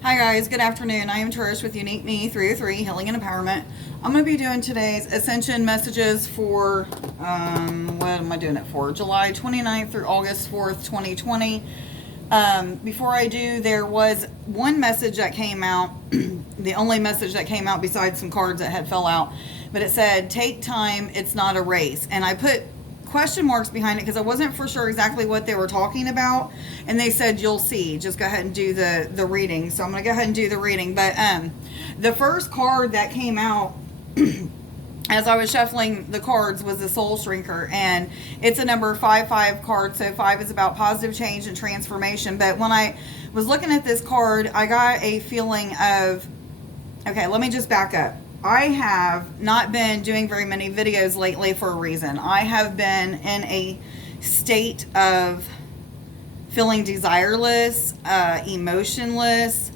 Hi guys, good afternoon. I am Trish with Unique Me 303 Healing and Empowerment. I'm going to be doing today's Ascension Messages for, what am I doing it for? July 29th through August 4th, 2020. Before I do, there was one message that came out, the only message that came out besides some cards that had fell out, but it said, take time, it's not a race. And I put question marks behind it because I wasn't for sure exactly what they were talking about, and they said you'll see, just go ahead and do the reading. So I'm going to go ahead and do the reading. But the first card that came out as I was shuffling the cards was the Soul Shrinker, and it's a number 5/5 card. So 5 is about positive change and transformation. But when I was looking at this card, I got a feeling of, okay, let me just back up. I have not been doing very many videos lately for a reason. I have been in a state of feeling desireless, emotionless,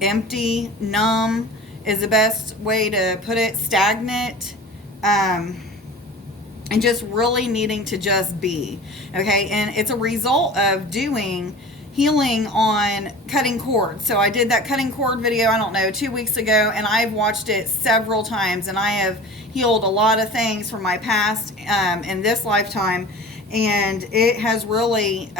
empty, numb is the best way to put it, stagnant, and just really needing to just be, okay? And it's a result of doing healing on cutting cords. So I did that cutting cord video, I don't know, 2 weeks ago, and I've watched it several times, and I have healed a lot of things from my past in this lifetime, and it has really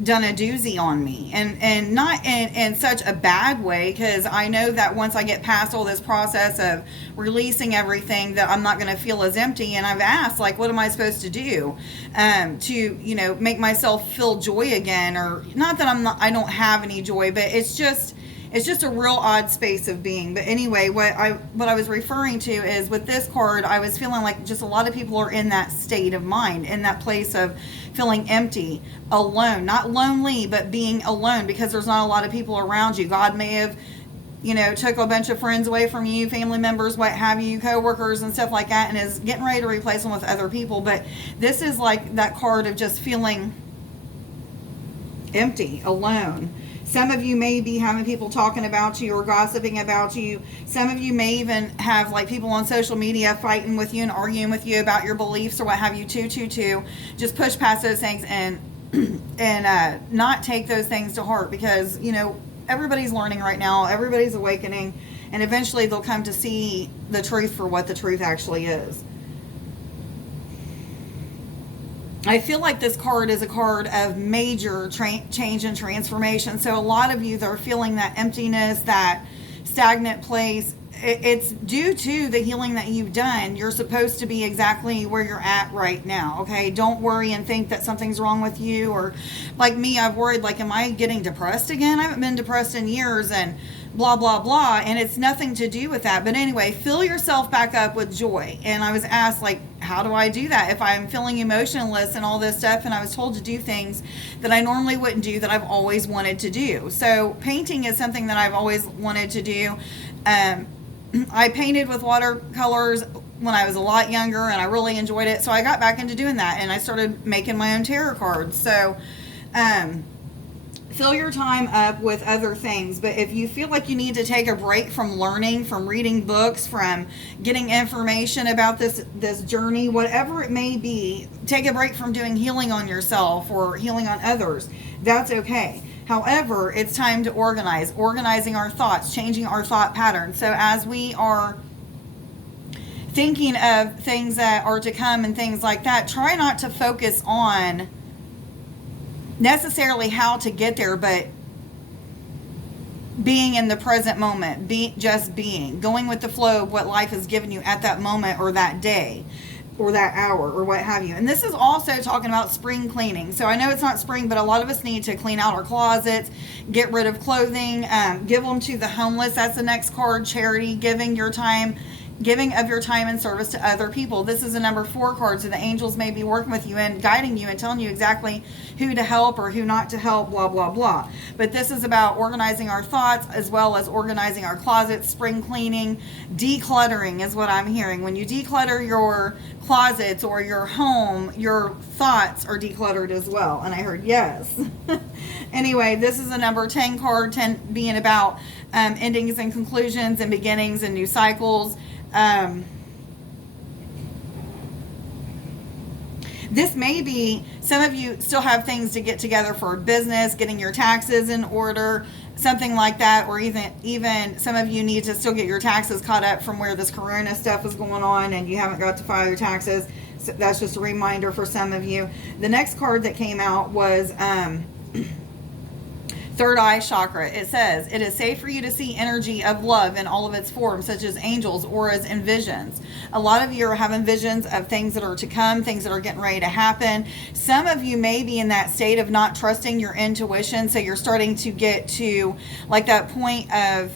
done a doozy on me, and not in such a bad way, because I know that once I get past all this process of releasing everything, that I'm not going to feel as empty. And I've asked, like, what am I supposed to do to make myself feel joy again? Or not that I don't have any joy, but it's just a real odd space of being. But anyway, what I was referring to is, with this card, I was feeling like just a lot of people are in that state of mind, in that place of feeling empty, alone, not lonely, but being alone, because there's not a lot of people around you. God may have, took a bunch of friends away from you, family members, what have you, co-workers and stuff like that, and is getting ready to replace them with other people. But this is like that card of just feeling empty, alone. Some of you may be having people talking about you or gossiping about you. Some of you may even have like people on social media fighting with you and arguing with you about your beliefs or what have you. Just push past those things and not take those things to heart, because everybody's learning right now. Everybody's awakening, and eventually they'll come to see the truth for what the truth actually is. I feel like this card is a card of major change and transformation. So a lot of you that are feeling that emptiness, that stagnant place, it's due to the healing that you've done. You're supposed to be exactly where you're at right now, okay? Don't worry and think that something's wrong with you. Or like me, I've worried, like, am I getting depressed again? I haven't been depressed in years, and blah, blah, blah. And it's nothing to do with that. But anyway, fill yourself back up with joy. And I was asked, like, how do I do that if I'm feeling emotionless and all this stuff? And I was told to do things that I normally wouldn't do, that I've always wanted to do. So painting is something that I've always wanted to do. I painted with watercolors when I was a lot younger, and I really enjoyed it. So I got back into doing that, and I started making my own tarot cards. So fill your time up with other things. But if you feel like you need to take a break from learning, from reading books, from getting information about this journey, whatever it may be, take a break from doing healing on yourself or healing on others. That's okay. However, it's time to organizing our thoughts, changing our thought patterns. So as we are thinking of things that are to come and things like that, try not to focus on necessarily how to get there, but being in the present moment, just being, going with the flow of what life has given you at that moment or that day or that hour or what have you. And this is also talking about spring cleaning. So I know it's not spring, but a lot of us need to clean out our closets, get rid of clothing, give them to the homeless. That's the next card, charity, giving of your time and service to other people. This is a number 4 card, so the angels may be working with you and guiding you and telling you exactly who to help or who not to help, blah, blah, blah. But this is about organizing our thoughts as well as organizing our closets, spring cleaning, decluttering is what I'm hearing. When you declutter your closets or your home, your thoughts are decluttered as well. And I heard yes. Anyway, this is a number 10 card, 10 being about endings and conclusions and beginnings and new cycles. This may be, some of you still have things to get together for business, getting your taxes in order, something like that, or even some of you need to still get your taxes caught up from where this corona stuff is going on and you haven't got to file your taxes. So that's just a reminder for some of you. The next card that came out was third eye chakra. It says, it is safe for you to see energy of love in all of its forms, such as angels, auras, and visions. A lot of you are having visions of things that are to come, things that are getting ready to happen. Some of you may be in that state of not trusting your intuition, so you're starting to get to like that point of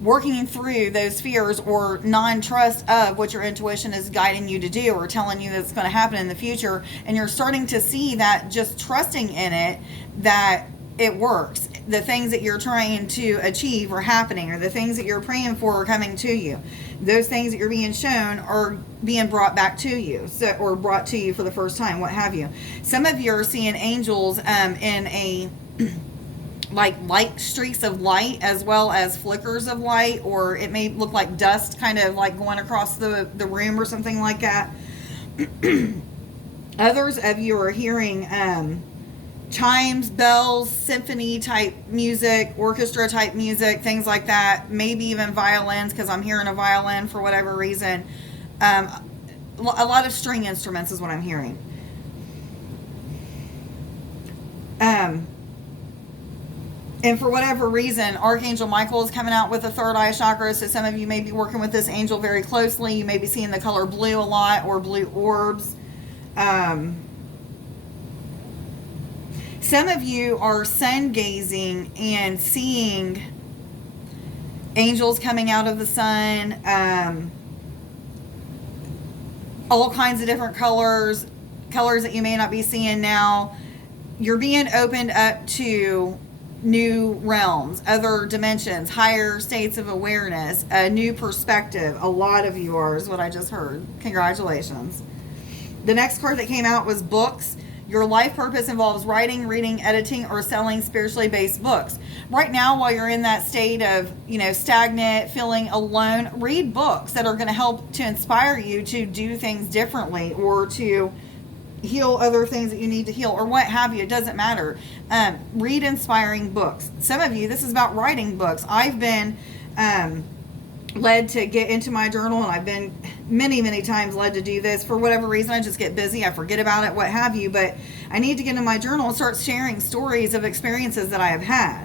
working through those fears or non-trust of what your intuition is guiding you to do or telling you that's going to happen in the future, and you're starting to see that just trusting in it, that it works. The things that you're trying to achieve are happening, or the things that you're praying for are coming to you. Those things that you're being shown are being brought back to you, so, or brought to you for the first time, what have you. Some of you are seeing angels in a like light streaks of light, as well as flickers of light, or it may look like dust kind of like going across the room or something like that. Others of you are hearing chimes, bells, symphony type music, orchestra type music, things like that. Maybe even violins, because I'm hearing a violin for whatever reason. A lot of string instruments is what I'm hearing. And for whatever reason, Archangel Michael is coming out with the third eye chakra. So some of you may be working with this angel very closely. You may be seeing the color blue a lot, or blue orbs. Some of you are sun gazing and seeing angels coming out of the sun, all kinds of different colors that you may not be seeing now. You're being opened up to new realms, other dimensions, higher states of awareness, a new perspective. A lot of you are, is what I just heard. Congratulations. The next card that came out was books. Your life purpose involves writing, reading, editing, or selling spiritually based books. Right now, while you're in that state of, stagnant, feeling alone, read books that are going to help to inspire you to do things differently, or to heal other things that you need to heal, or what have you. It doesn't matter. Read inspiring books. Some of you, this is about writing books. I've been led to get into my journal, and I've been many times led to do this. For whatever reason, I just get busy, I forget about it, what have you, but I need to get in my journal and start sharing stories of experiences that I have had.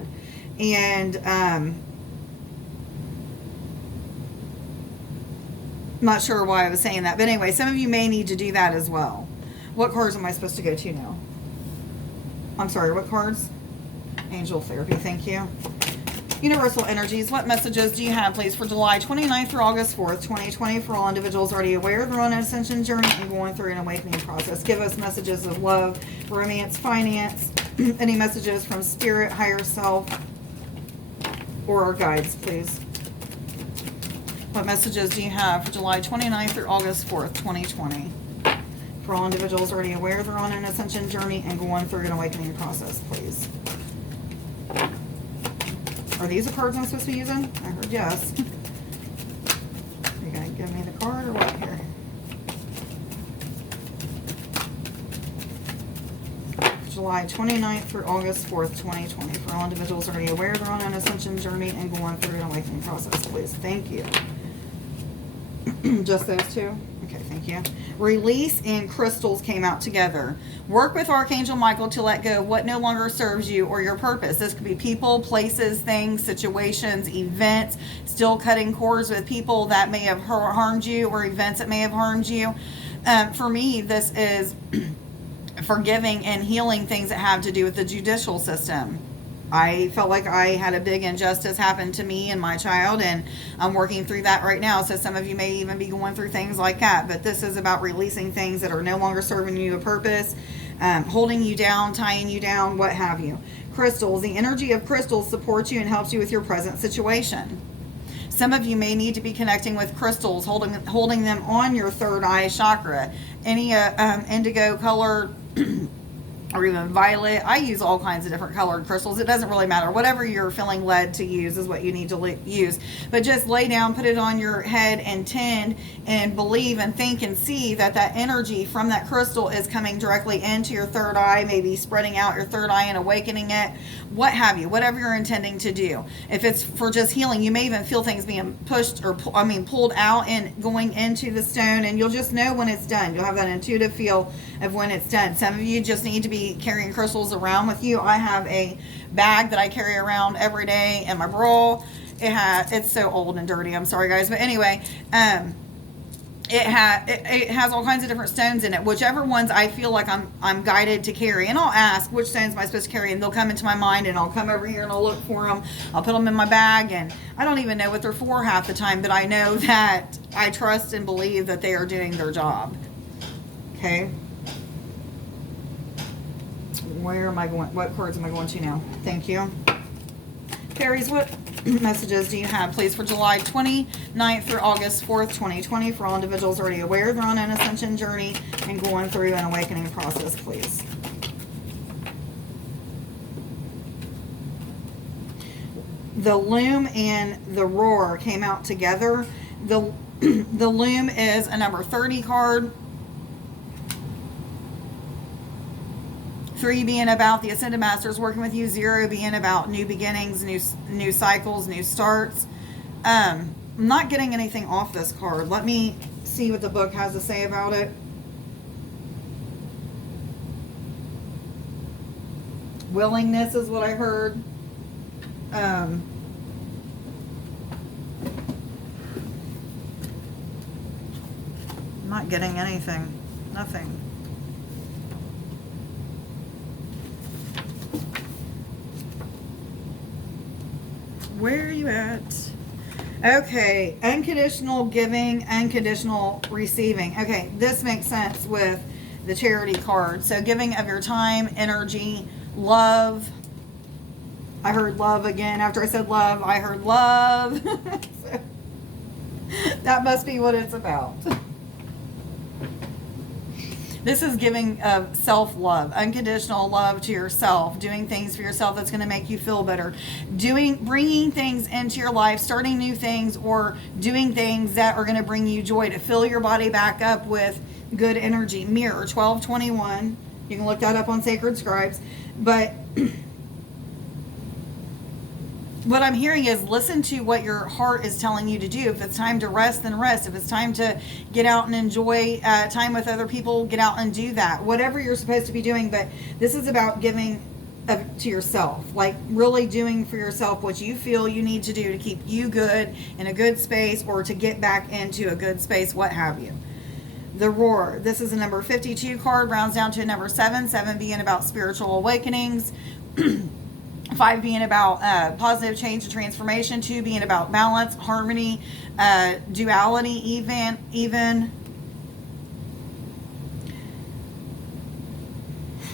And I'm not sure why I was saying that, but anyway, some of you may need to do that as well. What cards am I supposed to go to now? I'm sorry, what cards? Angel Therapy, thank you. Universal Energies, what messages do you have, please, for July 29th through August 4th, 2020, for all individuals already aware they're on an ascension journey and going through an awakening process? Give us messages of love, romance, finance, any messages from spirit, higher self, or our guides, please. What messages do you have for July 29th through August 4th, 2020? For all individuals already aware they're on an ascension journey and going through an awakening process, please. Are these the cards I'm supposed to be using? I heard yes. Are you going to give me the card or what here? July 29th through August 4th, 2020. For all individuals already aware they're on an ascension journey and going through an awakening process, please. Thank you. Just those two? Okay, thank you. Release and crystals came out together. Work with Archangel Michael to let go of what no longer serves you or your purpose. This could be people, places, things, situations, events. Still cutting cords with people that may have harmed you, or events that may have harmed you. For me, this is forgiving and healing things that have to do with the judicial system. I felt like I had a big injustice happen to me and my child, and I'm working through that right now. So some of you may even be going through things like that, but this is about releasing things that are no longer serving you a purpose, holding you down, tying you down, what have you. Crystals, the energy of crystals supports you and helps you with your present situation. Some of you may need to be connecting with crystals, holding them on your third eye chakra. Any indigo color or even violet. I use all kinds of different colored crystals. It doesn't really matter. Whatever you're feeling led to use is what you need to use. But just lay down, put it on your head, and tend and believe and think and see that that energy from that crystal is coming directly into your third eye, maybe spreading out your third eye and awakening it, what have you, whatever you're intending to do. If it's for just healing, you may even feel things being pushed or pulled out and going into the stone, and you'll just know when it's done. You'll have that intuitive feel of when it's done. Some of you just need to be carrying crystals around with you. I have a bag that I carry around every day in my bra. It's so old and dirty, I'm sorry guys, but anyway, it has all kinds of different stones in it, whichever ones I feel like I'm guided to carry. And I'll ask, which stones am I supposed to carry, and they'll come into my mind, and I'll come over here and I'll look for them. I'll put them in my bag, and I don't even know what they're for half the time, but I know that I trust and believe that they are doing their job. Okay, where am I going? What cards am I going to now? Thank you. Fairies, what messages do you have, please, for July 29th through August 4th, 2020, for all individuals already aware they're on an ascension journey and going through an awakening process, please? The loom and the roar came out together. The loom is a number 30 card. 3 being about the Ascended Masters working with you. 0 being about new beginnings, new cycles, new starts. I'm not getting anything off this card. Let me see what the book has to say about it. Willingness is what I heard. I'm not getting anything. Nothing. Where are you at? Okay, unconditional giving, unconditional receiving. Okay, this makes sense with the charity card. So giving of your time, energy, love. I heard love again. After I said love, I heard love. So, that must be what it's about. This is giving of self-love, unconditional love to yourself, doing things for yourself that's going to make you feel better, bringing things into your life, starting new things, or doing things that are going to bring you joy, to fill your body back up with good energy. Mirror 1221. You can look that up on Sacred Scribes. But what I'm hearing is listen to what your heart is telling you to do. If it's time to rest, then rest. If it's time to get out and enjoy time with other people, get out and do that. Whatever you're supposed to be doing, but this is about giving to yourself. Like really doing for yourself what you feel you need to do to keep you good, in a good space, or to get back into a good space, what have you. The Roar. This is a number 52 card, rounds down to a number 7. 7 being about spiritual awakenings. 5 being about positive change and transformation. 2 being about balance, harmony, duality, even.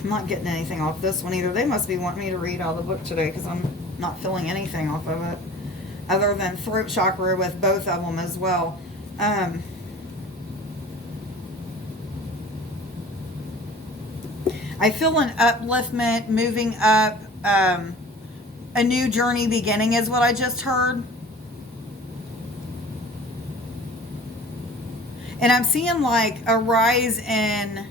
I'm not getting anything off this one either. They must be wanting me to read out of the book today because I'm not feeling anything off of it other than throat chakra with both of them as well. I feel an upliftment, moving up, a new journey beginning is what I just heard. And I'm seeing like a rise in,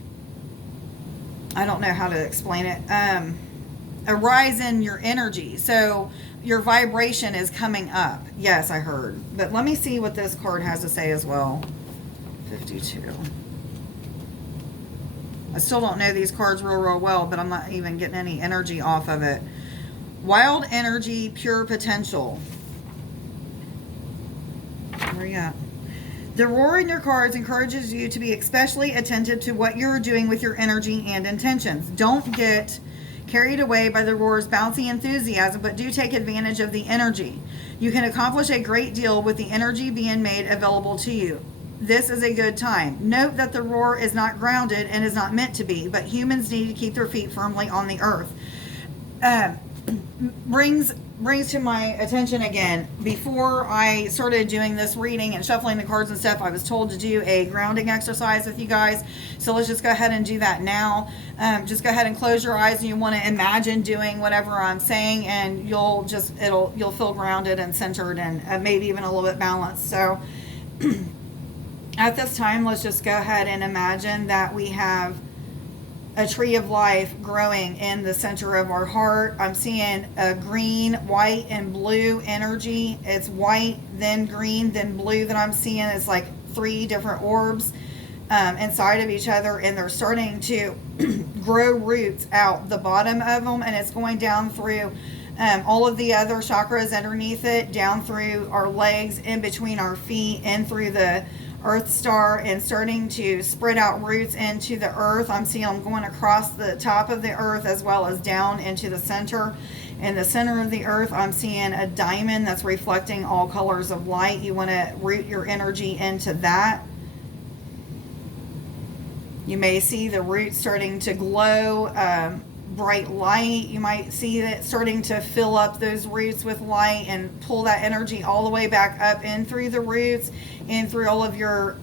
I don't know how to explain it, a rise in your energy. So your vibration is coming up. Yes, I heard. But let me see what this card has to say as well. 52. I still don't know these cards real well, but I'm not even getting any energy off of it. Wild energy, pure potential. Where are you at? The roar in your cards encourages you to be especially attentive to what you're doing with your energy and intentions. Don't get carried away by the roar's bouncy enthusiasm, but do take advantage of the energy. You can accomplish a great deal with the energy being made available to you. This is a good time. Note that the roar is not grounded and is not meant to be, but humans need to keep their feet firmly on the earth. Brings brings to my attention again, before I started doing this reading and shuffling the cards and stuff, I was told to do a grounding exercise with you guys. So let's just go ahead and do that now. Just go ahead and close your eyes, and you want to imagine doing whatever I'm saying, and you'll feel grounded and centered, and maybe even a little bit balanced. So at this time, let's just go ahead and imagine that we have a tree of life growing in the center of our heart. I'm seeing a green, white, and blue energy. It's white, then green, then blue that I'm seeing. It's like 3 different orbs inside of each other, and they're starting to grow roots out the bottom of them, and it's going down through all of the other chakras underneath it, down through our legs, in between our feet, and through the Earth star, and starting to spread out roots into the earth. I'm seeing them going across the top of the earth as well as down into the center. In the center of the earth, I'm seeing a diamond that's reflecting all colors of light. You want to root your energy into that. You may see the roots starting to glow bright light. You might see that starting to fill up those roots with light and pull that energy all the way back up in through the roots, in through all of your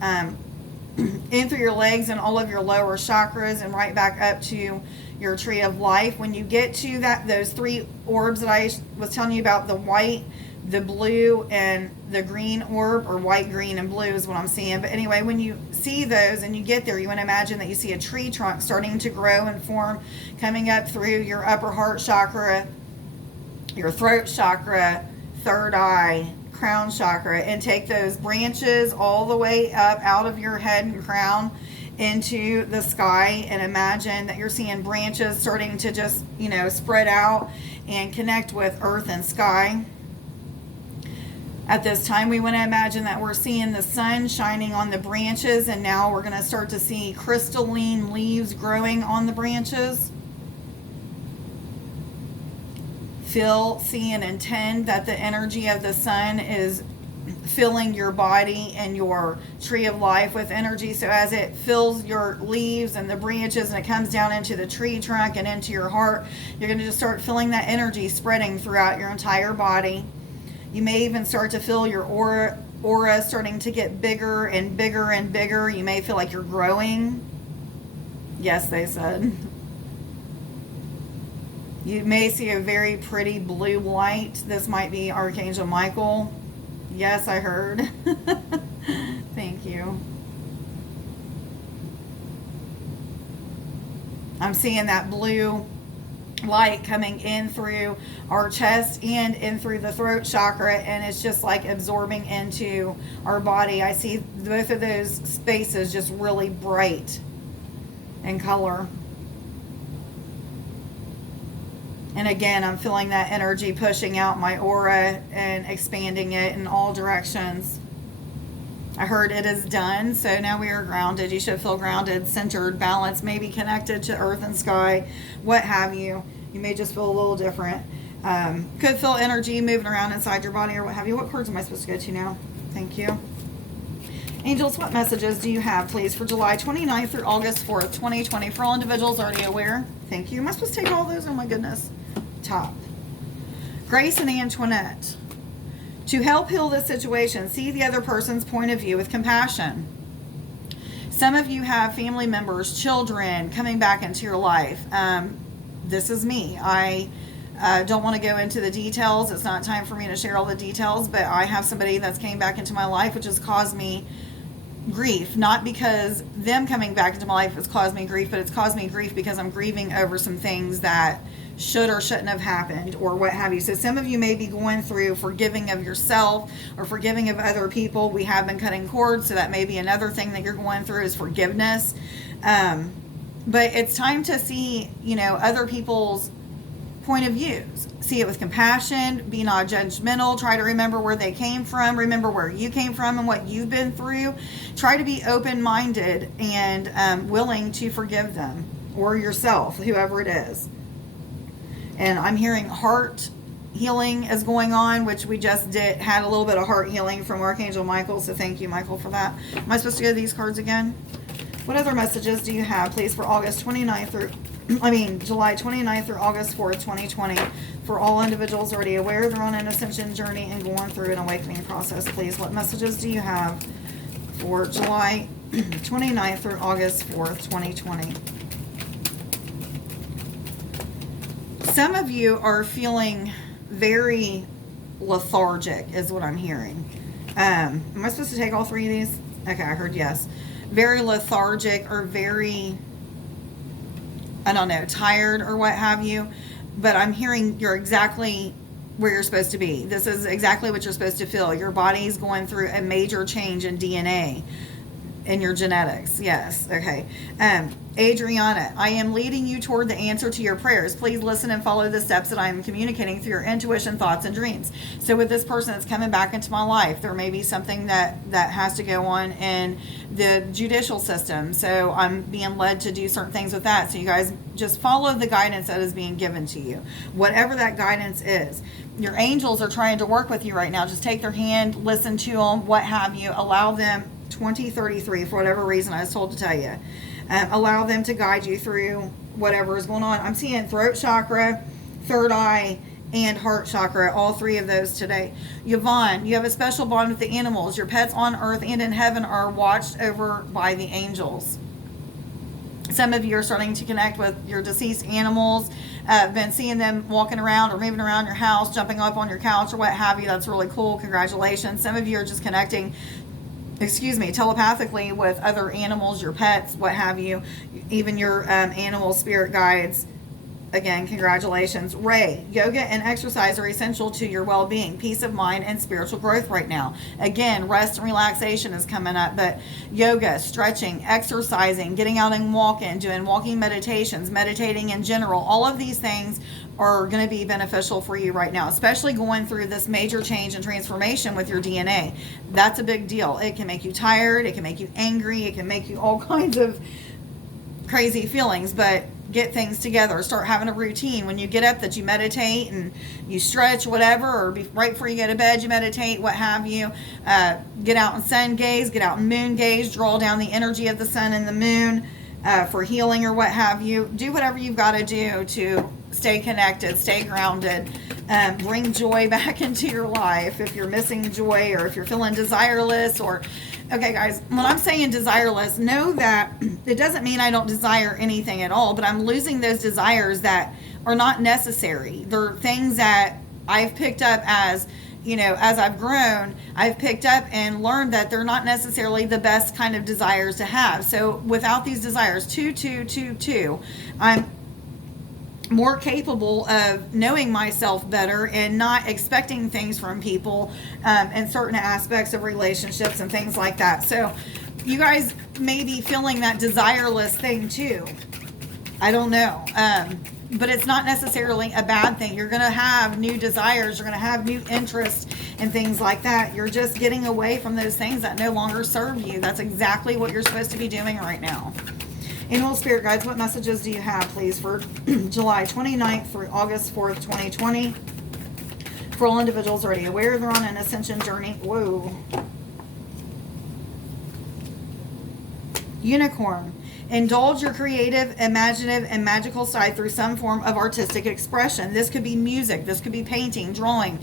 in through your legs and all of your lower chakras, and right back up to your tree of life. When you get to those 3 orbs that I was telling you about, the white, the blue, and the green orb, or white, green, and blue is what I'm seeing. But anyway, when you see those and you get there, you want to imagine that you see a tree trunk starting to grow and form, coming up through your upper heart chakra, your throat chakra, third eye, crown chakra, and take those branches all the way up out of your head and crown into the sky, and imagine that you're seeing branches starting to just, spread out and connect with earth and sky. At this time, we want to imagine that we're seeing the sun shining on the branches, and now we're going to start to see crystalline leaves growing on the branches. Feel, see, and intend that the energy of the sun is filling your body and your tree of life with energy. So as it fills your leaves and the branches, and it comes down into the tree trunk and into your heart, you're going to just start feeling that energy spreading throughout your entire body. You may even start to feel your aura starting to get bigger and bigger and bigger. You may feel like you're growing. Yes, they said. You may see a very pretty blue light. This might be Archangel Michael. Yes, I heard. Thank you. I'm seeing that blue light coming in through our chest and in through the throat chakra, and it's just like absorbing into our body. I see both of those spaces just really bright in color. And again, I'm feeling that energy pushing out my aura and expanding it in all directions. I heard it is done, so now we are grounded. You should feel grounded, centered, balanced, maybe connected to earth and sky, what have you. You may just feel a little different. Could feel energy moving around inside your body or what have you. What cards am I supposed to go to now? Thank you. Angels, what messages do you have, please, for July 29th through August 4th, 2020? For all individuals already aware. Thank you. Am I supposed to take all those? Oh, my goodness. Top. Grace and Antoinette. To help heal this situation, see the other person's point of view with compassion. Some of you have family members, children coming back into your life. This is me. I don't want to go into the details. It's not time for me to share all the details, but I have somebody that's came back into my life, which has caused me grief. Not because them coming back into my life has caused me grief, but it's caused me grief because I'm grieving over some things that should or shouldn't have happened, or what have you. So some of you may be going through forgiving of yourself or forgiving of other people. We have been cutting cords, so that may be another thing that you're going through is forgiveness. But it's time to see, other people's point of views. See it with compassion, be not judgmental, try to remember where they came from, remember where you came from and what you've been through. Try to be open-minded and willing to forgive them or yourself, whoever it is. And I'm hearing heart healing is going on, which we just had a little bit of heart healing from Archangel Michael, so thank you, Michael, for that. Am I supposed to go to these cards again? What other messages do you have, please, for August 29th through July 29th through August 4th, 2020. For all individuals already aware they're on an ascension journey and going through an awakening process, please. What messages do you have for July 29th through August 4th, 2020? Some of you are feeling very lethargic, is what I'm hearing. Am I supposed to take all three of these? Okay, I heard yes. Very lethargic or very, I don't know, tired or what have you. But I'm hearing you're exactly where you're supposed to be. This is exactly what you're supposed to feel. Your body's going through a major change in DNA. In your genetics. Yes. Okay. Adriana, I am leading you toward the answer to your prayers. Please listen and follow the steps that I am communicating through your intuition, thoughts, and dreams. So with this person that's coming back into my life, there may be something that has to go on in the judicial system. So I'm being led to do certain things with that. So you guys just follow the guidance that is being given to you. Whatever that guidance is. Your angels are trying to work with you right now. Just take their hand, listen to them, what have you. Allow them 2033, for whatever reason I was told to tell you. Allow them to guide you through whatever is going on. I'm seeing throat chakra, third eye, and heart chakra, all three of those today. Yvonne, you have a special bond with the animals. Your pets on earth and in heaven are watched over by the angels. Some of you are starting to connect with your deceased animals. Been seeing them walking around or moving around your house, jumping up on your couch or what have you. That's really cool. Congratulations. Some of you are just connecting telepathically with other animals, your pets, what have you, even your animal spirit guides. Again, congratulations. Ray, yoga and exercise are essential to your well-being, peace of mind, and spiritual growth right now. Again, rest and relaxation is coming up, but yoga, stretching, exercising, getting out and walking, doing walking meditations, meditating in general, all of these things are going to be beneficial for you right now, especially going through this major change and transformation with your DNA. That's a big deal. It can make you tired. It can make you angry. It can make you all kinds of crazy feelings, but get things together. Start having a routine when you get up that you meditate and you stretch, whatever, or right before you go to bed, you meditate, what have you. Get out and sun gaze, get out and moon gaze, draw down the energy of the sun and the moon for healing or what have you. Do whatever you've got to do to stay connected, stay grounded, bring joy back into your life if you're missing joy or if you're feeling desireless or... Okay, guys, when I'm saying desireless, know that it doesn't mean I don't desire anything at all, but I'm losing those desires that are not necessary. They're things that I've picked up as, as I've grown, I've picked up and learned that they're not necessarily the best kind of desires to have. So without these desires, I'm more capable of knowing myself better and not expecting things from people in certain aspects of relationships and things like that. So you guys may be feeling that desireless thing too. I don't know. But it's not necessarily a bad thing. You're going to have new desires. You're going to have new interests and things like that. You're just getting away from those things that no longer serve you. That's exactly what you're supposed to be doing right now. Animal Spirit Guides, what messages do you have, please, for July 29th through August 4th, 2020? For all individuals already aware they're on an Ascension Journey. Whoa. Unicorn. Indulge your creative, imaginative, and magical side through some form of artistic expression. This could be music. This could be painting, drawing,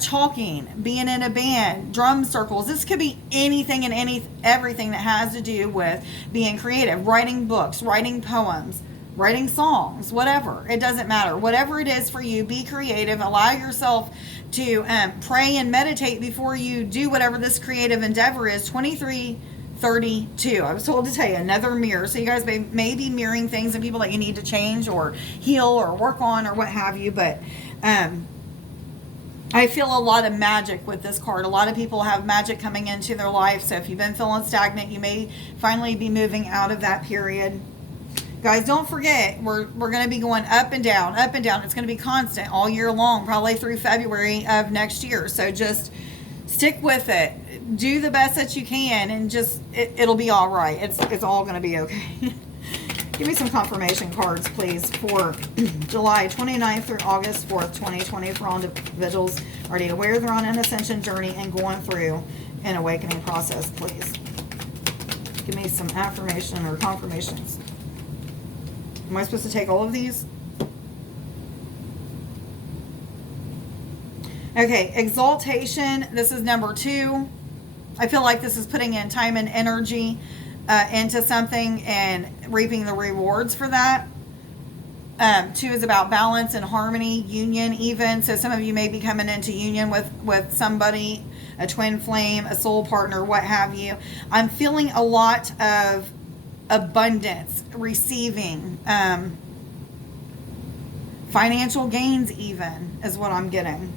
chalking, being in a band, drum circles. This could be anything and everything that has to do with being creative, writing books, writing poems, writing songs, whatever. It doesn't matter. Whatever it is for you, be creative. Allow yourself to pray and meditate before you do whatever this creative endeavor is. 2332. I was told to tell you another mirror. So you guys may be mirroring things and people that you need to change or heal or work on or what have you. But I feel a lot of magic with this card. A lot of people have magic coming into their life. So if you've been feeling stagnant, you may finally be moving out of that period. Guys, don't forget, we're going to be going up and down, up and down. It's going to be constant all year long, probably through February of next year. So just stick with it. Do the best that you can, and just it'll be all right. It's all going to be okay. Give me some confirmation cards, please, for July 29th through August 4th, 2020, for all individuals already aware they're on an Ascension Journey and going through an awakening process, please. Give me some affirmation or confirmations. Am I supposed to take all of these? Okay, exaltation. This is number 2. I feel like this is putting in time and energy into something and reaping the rewards for that. 2 is about balance and harmony, union even. So some of you may be coming into union with somebody, a twin flame, a soul partner, what have you. I'm feeling a lot of abundance, receiving, financial gains even is what I'm getting.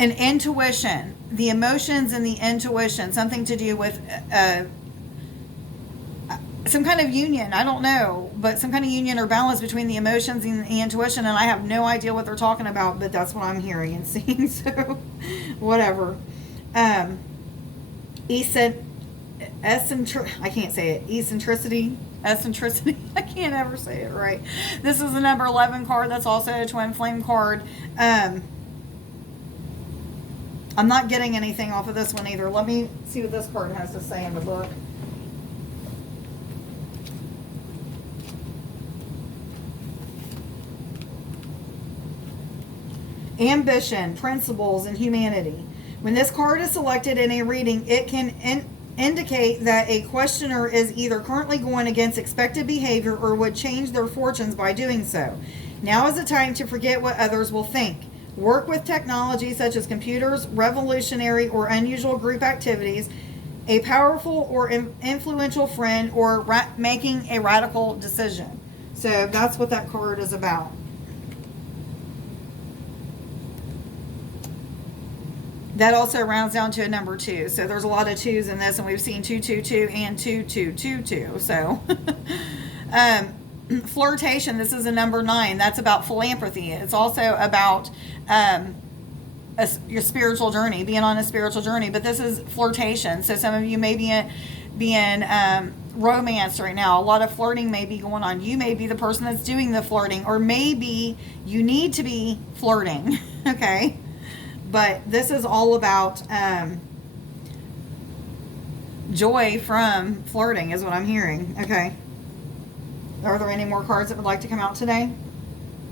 And intuition, the emotions and the intuition, something to do with some kind of union, I don't know, but some kind of union or balance between the emotions and the intuition, and I have no idea what they're talking about, but that's what I'm hearing and seeing, so whatever. I can't say it, eccentricity, I can't ever say it right. This is the number 11 card, that's also a twin flame card. I'm not getting anything off of this one either. Let me see what this card has to say in the book. Ambition, principles, and humanity. When this card is selected in a reading, it can indicate that a questioner is either currently going against expected behavior or would change their fortunes by doing so. Now is the time to forget what others will think. Work with technology such as computers, revolutionary or unusual group activities, a powerful or influential friend, or making a radical decision. So that's what that card is about. That also rounds down to a number 2. So there's a lot of 2s in this, and we've seen 222 and 2222. So flirtation, this is a number 9. That's about philanthropy. It's also about your spiritual journey, being on a spiritual journey. But this is flirtation. So some of you may be in romance right now. A lot of flirting may be going on. You may be the person that's doing the flirting, or maybe you need to be flirting. Okay. But this is all about joy from flirting is what I'm hearing. Okay. Are there any more cards that would like to come out today?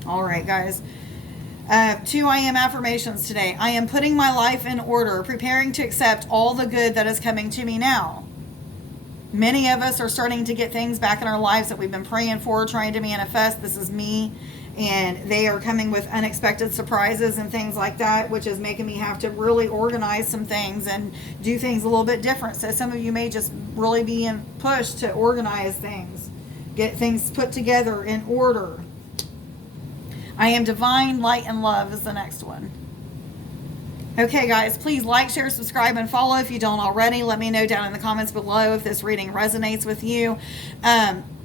All right, guys. 2 I am affirmations today. I am putting my life in order, preparing to accept all the good that is coming to me now. Many of us are starting to get things back in our lives that we've been praying for, trying to manifest. This is me. And they are coming with unexpected surprises and things like that, which is making me have to really organize some things and do things a little bit different. So some of you may just really be pushed to organize things, get things put together in order. I am divine, light, and love is the next one. Okay, guys, please like, share, subscribe, and follow if you don't already. Let me know down in the comments below if this reading resonates with you.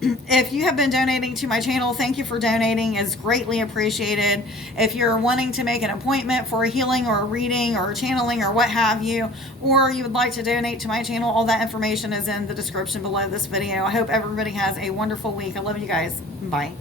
If you have been donating to my channel, thank you for donating. It's greatly appreciated. If you're wanting to make an appointment for a healing or a reading or a channeling or what have you, or you would like to donate to my channel, all that information is in the description below this video. I hope everybody has a wonderful week. I love you guys. Bye.